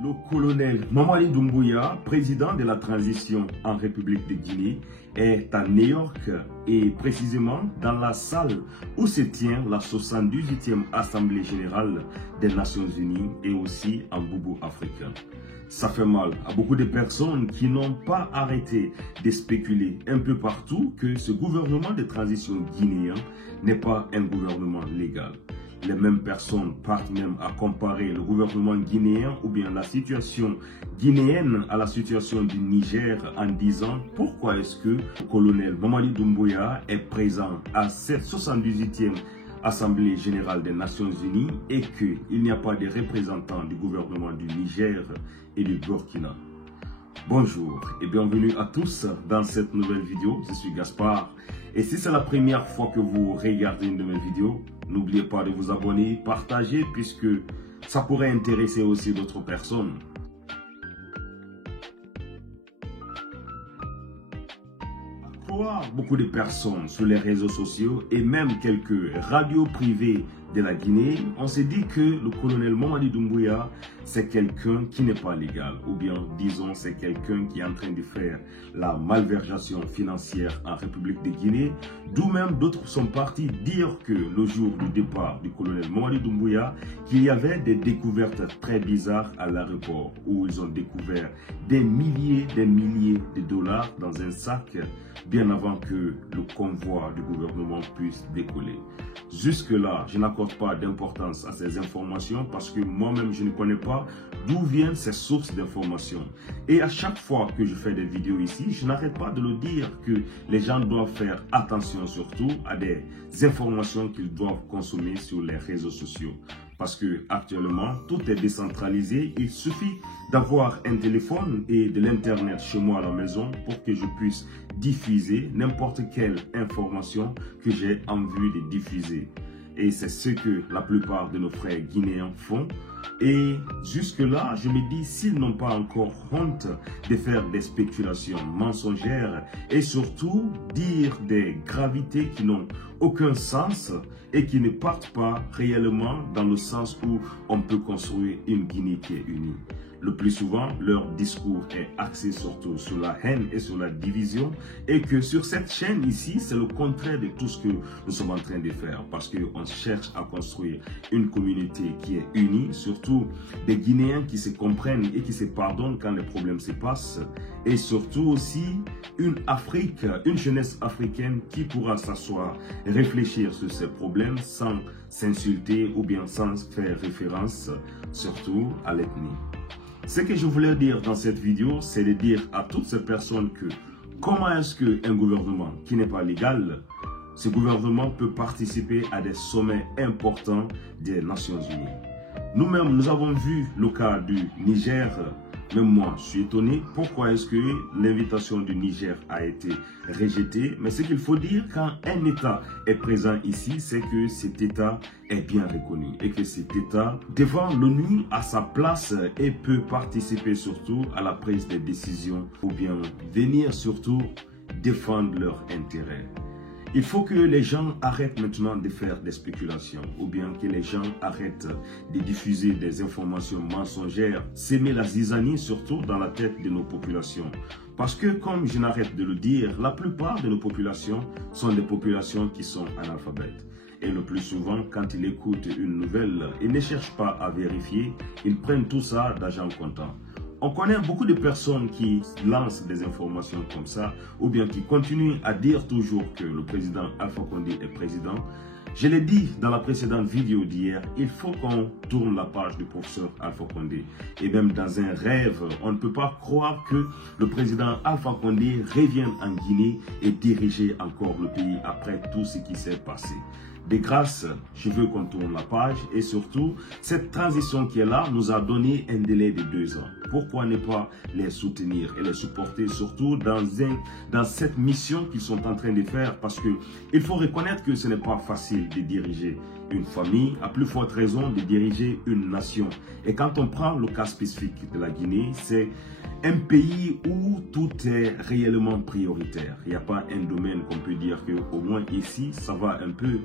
Le colonel Mamadi Doumbouya, président de la transition en République de Guinée, est à New York et précisément dans la salle où se tient la 78e Assemblée générale des Nations Unies et aussi en boubou africain. Ça fait mal à beaucoup de personnes qui n'ont pas arrêté de spéculer un peu partout que ce gouvernement de transition guinéen n'est pas un gouvernement légal. Les mêmes personnes partent même à comparer le gouvernement guinéen ou bien la situation guinéenne à la situation du Niger en disant pourquoi est-ce que le colonel Mamadi Doumbouya est présent à cette 78e Assemblée générale des Nations Unies et qu'il n'y a pas de représentants du gouvernement du Niger et du Burkina. Bonjour et bienvenue à tous dans cette nouvelle vidéo. Je suis Gaspard et si c'est la première fois que vous regardez une de mes vidéos, n'oubliez pas de vous abonner, partager puisque ça pourrait intéresser aussi d'autres personnes. Beaucoup de personnes sur les réseaux sociaux et même quelques radios privées de la Guinée, on s'est dit que le colonel Mamadi Doumbouya, c'est quelqu'un qui n'est pas légal. Ou bien, disons, c'est quelqu'un qui est en train de faire la malversation financière en République de Guinée. D'où même d'autres sont partis dire que le jour du départ du colonel Mamadi Doumbouya, qu'il y avait des découvertes très bizarres à l'aéroport où ils ont découvert des milliers de dollars dans un sac bien avant que le convoi du gouvernement puisse décoller. Jusque-là, je n'accorde pas d'importance à ces informations parce que moi-même, je ne connais pas d'où viennent ces sources d'informations. Et à chaque fois que je fais des vidéos ici, je n'arrête pas de le dire que les gens doivent faire attention surtout à des informations qu'ils doivent consommer sur les réseaux sociaux. Parce que actuellement, tout est décentralisé. Il suffit d'avoir un téléphone et de l'internet chez moi à la maison pour que je puisse diffuser n'importe quelle information que j'ai envie de diffuser. Et c'est ce que la plupart de nos frères guinéens font. Et jusque-là, je me dis, s'ils n'ont pas encore honte de faire des spéculations mensongères et surtout dire des gravités qui n'ont aucun sens et qui ne partent pas réellement dans le sens où on peut construire une Guinée qui est unie. Le plus souvent, leur discours est axé surtout sur la haine et sur la division et que sur cette chaîne ici, c'est le contraire de tout ce que nous sommes en train de faire parce qu'on cherche à construire une communauté qui est unie, surtout des Guinéens qui se comprennent et qui se pardonnent quand les problèmes se passent et surtout aussi une Afrique, une jeunesse africaine qui pourra s'asseoir, réfléchir sur ces problèmes sans s'insulter ou bien sans faire référence surtout à l'ethnie. Ce que je voulais dire dans cette vidéo, c'est de dire à toutes ces personnes que comment est-ce qu'un gouvernement qui n'est pas légal, ce gouvernement peut participer à des sommets importants des Nations Unies. Nous-mêmes, nous avons vu le cas du Niger. Même moi, je suis étonné pourquoi est-ce que l'invitation du Niger a été rejetée. Mais ce qu'il faut dire quand un État est présent ici, c'est que cet État est bien reconnu et que cet État, devant l'ONU, a sa place et peut participer surtout à la prise des décisions ou bien venir surtout défendre leurs intérêts. Il faut que les gens arrêtent maintenant de faire des spéculations ou bien que les gens arrêtent de diffuser des informations mensongères, s'aimer la zizanie surtout dans la tête de nos populations. Parce que comme je n'arrête de le dire, la plupart de nos populations sont des populations qui sont analphabètes. Et le plus souvent, quand ils écoutent une nouvelle, ils ne cherchent pas à vérifier, ils prennent tout ça d'argent comptant. On connaît beaucoup de personnes qui lancent des informations comme ça ou bien qui continuent à dire toujours que le président Alpha Condé est président. Je l'ai dit dans la précédente vidéo d'hier, il faut qu'on tourne la page du professeur Alpha Condé. Et même dans un rêve, on ne peut pas croire que le président Alpha Condé revienne en Guinée et diriger encore le pays après tout ce qui s'est passé. De grâce, je veux qu'on tourne la page et surtout, cette transition qui est là nous a donné un délai de 2 ans. Pourquoi ne pas les soutenir et les supporter surtout dans cette mission qu'ils sont en train de faire parce que il faut reconnaître que ce n'est pas facile de diriger une famille, à plus forte raison de diriger une nation. Et quand on prend le cas spécifique de la Guinée, c'est un pays où tout est réellement prioritaire. Il n'y a pas un domaine qu'on peut dire qu'au moins ici, ça va un peu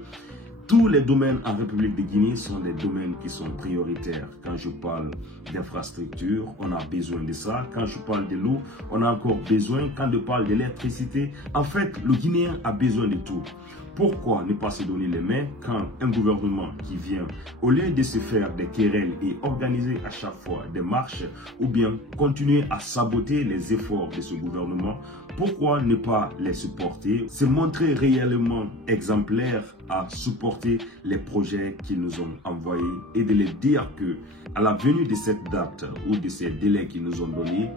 Tous les domaines en République de Guinée sont des domaines qui sont prioritaires. Quand je parle d'infrastructure, on a besoin de ça. Quand je parle de l'eau, on a encore besoin. Quand je parle d'électricité, en fait, le Guinéen a besoin de tout. Pourquoi ne pas se donner les mains quand un gouvernement qui vient, au lieu de se faire des querelles et organiser à chaque fois des marches ou bien continuer à saboter les efforts de ce gouvernement, pourquoi ne pas les supporter, se montrer réellement exemplaire à supporter les projets qu'ils nous ont envoyés et de les dire que à la venue de cette date ou de ces délais qu'ils nous ont donnés,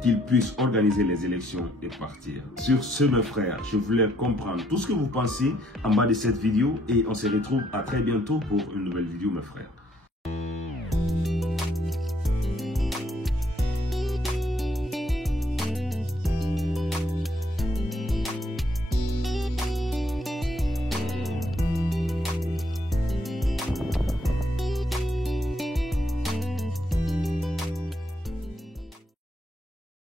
qu'ils puissent organiser les élections et partir. Sur ce, mes frères, je voulais comprendre tout ce que vous pensez en bas de cette vidéo et on se retrouve à très bientôt pour une nouvelle vidéo, mes frères.